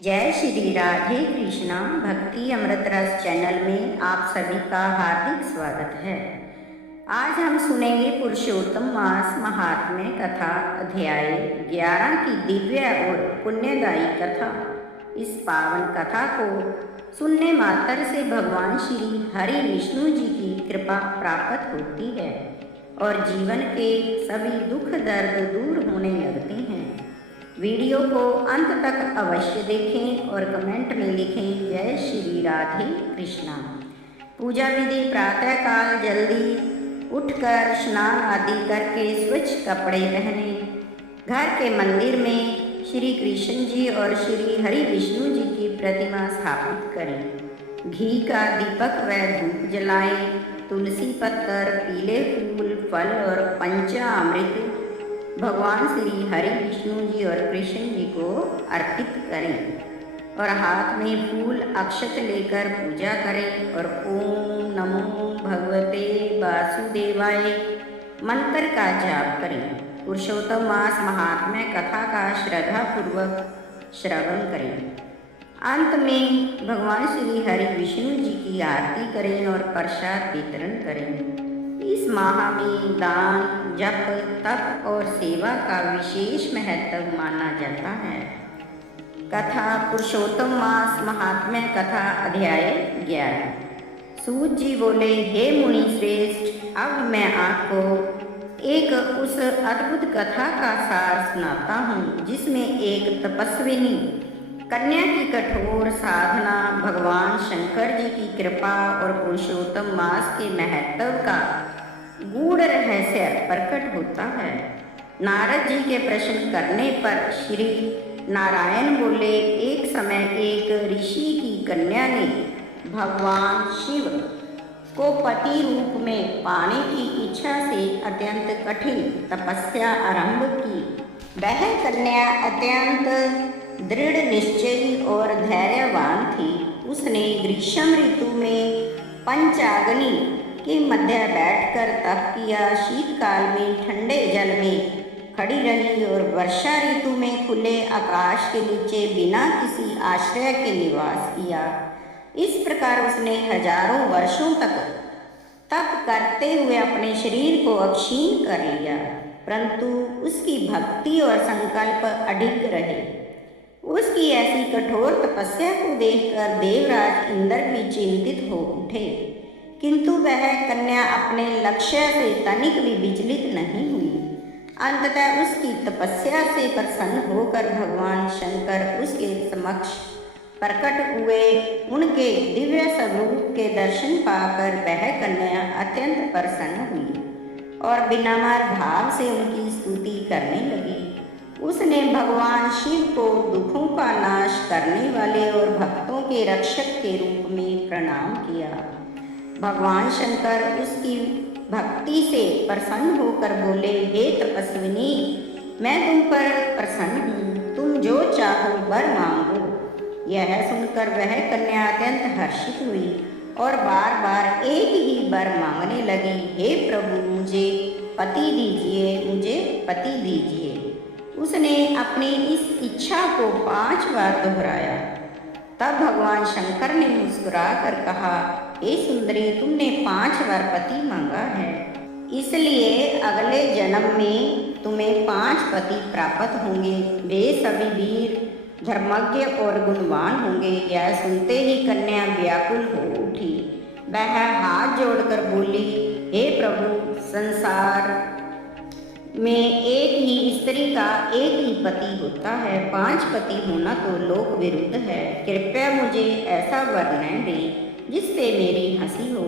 जय श्री राधे कृष्णा भक्ति अमृत रस चैनल में आप सभी का हार्दिक स्वागत है। आज हम सुनेंगे पुरुषोत्तम मास महात्म्य कथा अध्याय 11 की दिव्य और पुण्यदायी कथा। इस पावन कथा को सुनने मात्र से भगवान श्री हरि विष्णु जी की कृपा प्राप्त होती है और जीवन के सभी दुख दर्द दूर होने लगते हैं। वीडियो को अंत तक अवश्य देखें और कमेंट में लिखें जय श्री राधे कृष्णा। पूजा विधि प्रातःकाल जल्दी उठकर स्नान आदि करके स्वच्छ कपड़े पहने घर के मंदिर में श्री कृष्ण जी और श्री हरि विष्णु जी की प्रतिमा स्थापित करें। घी का दीपक व धूप जलाएं। तुलसी पत्तर, पीले फूल, फल और पंचामृत भगवान श्री हरि विष्णु जी और कृष्ण जी को अर्पित करें और हाथ में फूल अक्षत लेकर पूजा करें और ओम नमो भगवते वासुदेवाय मंत्र का जाप करें। पुरुषोत्तम मास महात्म्य कथा का श्रद्धापूर्वक श्रवण करें। अंत में भगवान श्री हरि विष्णु जी की आरती करें और प्रसाद वितरण करें। इस माह में दान, जप, तप और सेवा का विशेष महत्व माना जाता है। कथा पुरुषोत्तम मास महात्म्य कथा अध्याय 11। सूत जी बोले, हे मुनि श्रेष्ठ, अब मैं आपको एक उस अद्भुत कथा का सार सुनाता हूँ जिसमें एक तपस्विनी कन्या की कठोर साधना, भगवान शंकर जी की कृपा और पुरुषोत्तम मास के महत्व का गूढ़ रहस्य प्रकट होता है। नारद जी के प्रश्न करने पर श्री नारायण बोले, एक समय एक ऋषि की कन्या ने भगवान शिव को पति रूप में पाने की इच्छा से अत्यंत कठिन तपस्या आरंभ की। वह कन्या अत्यंत दृढ़ निश्चयी और धैर्यवान थी। उसने ग्रीष्म ऋतु में पंचाग्नि के मध्य बैठकर तप किया, शीतकाल में ठंडे जल में खड़ी रही और वर्षा ऋतु में खुले आकाश के नीचे बिना किसी आश्रय के निवास किया। इस प्रकार उसने हजारों वर्षों तक तप करते हुए अपने शरीर को अक्षीण कर लिया, परंतु उसकी भक्ति और संकल्प अडिग रहे। उसकी ऐसी कठोर तपस्या को देखकर देवराज इंद्र भी चिंतित हो उठे, किंतु वह कन्या अपने लक्ष्य से तनिक भी विचलित नहीं हुई। अंततः उसकी तपस्या से प्रसन्न होकर भगवान शंकर उसके समक्ष प्रकट हुए। उनके दिव्य स्वरूप के दर्शन पाकर वह कन्या अत्यंत प्रसन्न हुई और विनम्र भाव से उनकी स्तुति करने लगी। उसने भगवान शिव को दुखों का नाश करने वाले और भक्तों के रक्षक के रूप में प्रणाम किया। भगवान शंकर उसकी भक्ति से प्रसन्न होकर बोले, हे तपस्विनी, मैं तुम पर प्रसन्न हूँ, तुम जो चाहो वर मांगो। यह सुनकर वह कन्या अत्यंत हर्षित हुई और बार बार एक ही वर मांगने लगी, हे प्रभु, मुझे पति दीजिए, मुझे पति दीजिए। उसने अपनी इस इच्छा को 5 बार दोहराया। तब भगवान शंकर ने मुस्कुरा कर कहा, हे सुंदरी, तुमने 5 बार पति मांगा है, इसलिए अगले जन्म में तुम्हें 5 पति प्राप्त होंगे। वे सभी वीर, धर्मज्ञ और गुणवान होंगे। यह सुनते ही कन्या व्याकुल हो उठी। वह हाथ जोड़कर बोली, हे प्रभु, संसार में एक ही स्त्री का एक ही पति होता है, 5 पति होना तो लोक विरुद्ध है। कृपया मुझे ऐसा वरदान दें जिससे मेरी हंसी हो।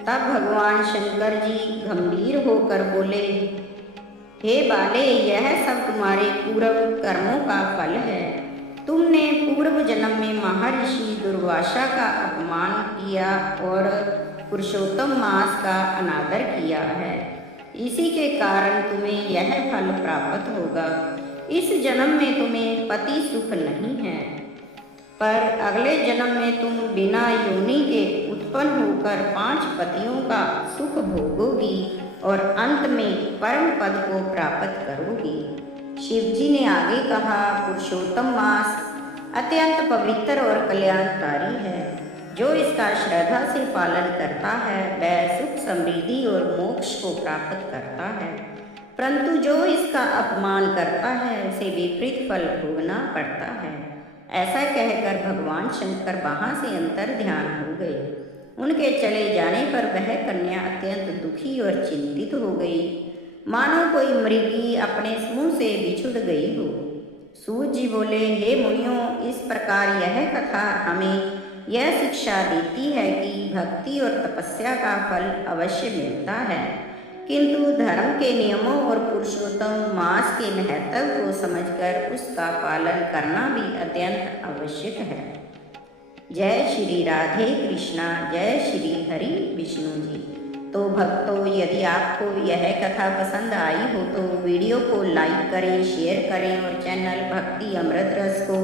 तब भगवान शंकर जी गंभीर होकर बोले, हे बाले, यह सब तुम्हारे पूर्व कर्मों का फल है। तुमने पूर्व जन्म में महर्षि दुर्वासा का अपमान किया और पुरुषोत्तम मास का अनादर किया है। इसी के कारण तुम्हें यह फल प्राप्त होगा। इस जन्म में तुम्हें पति सुख नहीं है, पर अगले जन्म में तुम बिना योनि के उत्पन्न होकर 5 पतियों का सुख भोगोगी और अंत में परम पद को प्राप्त करोगी। शिव जी ने आगे कहा, पुरुषोत्तम मास अत्यंत पवित्र और कल्याणकारी है। जो इसका श्रद्धा से पालन करता है वह सुख, समृद्धि और मोक्ष को प्राप्त करता है, परंतु जो इसका अपमान करता है उसे विपरीत फल भोगना पड़ता है। ऐसा कहकर भगवान शंकर वहाँ से अंतर ध्यान हो गए। उनके चले जाने पर वह कन्या अत्यंत दुखी और चिंतित हो गई, मानो कोई मृगी अपने मुंह से बिछुड़ गई हो। सूत जी बोले, हे मुनियों, इस प्रकार यह कथा हमें यह शिक्षा देती है कि भक्ति और तपस्या का फल अवश्य मिलता है, किंतु धर्म के नियमों और पुरुषोत्तम मास के महत्व को समझकर उसका पालन करना भी अत्यंत आवश्यक है। जय श्री राधे कृष्णा, जय श्री हरि विष्णु जी। तो भक्तों, यदि आपको यह कथा पसंद आई हो तो वीडियो को लाइक करें, शेयर करें और चैनल भक्ति अमृत रस को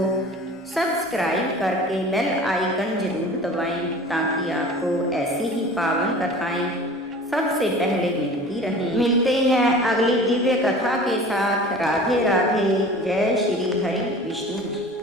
सब्सक्राइब करके बेल आइकन जरूर दबाएं, ताकि आपको ऐसी ही पावन कथाएं सबसे पहले मिलती रहें। मिलते हैं अगली दिव्य कथा के साथ। राधे राधे, जय श्री हरि विष्णु जी।